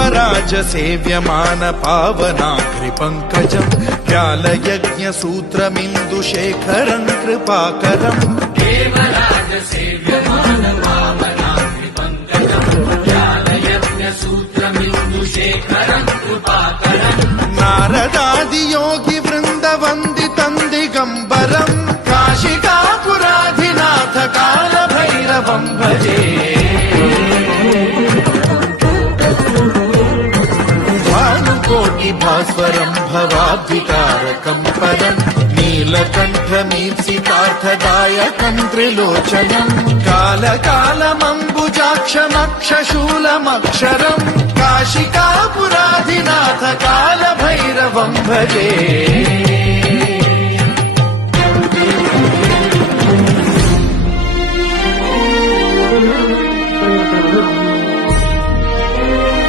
देवराज सेव्यमान पावनाग्रिपङ्कजम् व्यालयज्ञसूत्रमिन्दुशेखरम् कृपाकरम् देवराज सेव्यमान पावनाग्रिपङ्कजम् व्यालयज्ञसूत्रमिन्दुशेखरम् कृपाकरम् नारदादियोगि वृन्दवन्दितम् दिगम्बरम् काशिकापुराधिनाथ कालभैरवम् भजे भास्वरम् भवाब्धिकारकम् परम् नीलकण्ठमीप्सितार्थदायकम् त्रिलोचनम् कालकालमम्बुजाक्षमक्षशूलमक्षरम् काशिकापुराधिनाथ कालभैरवम् भजे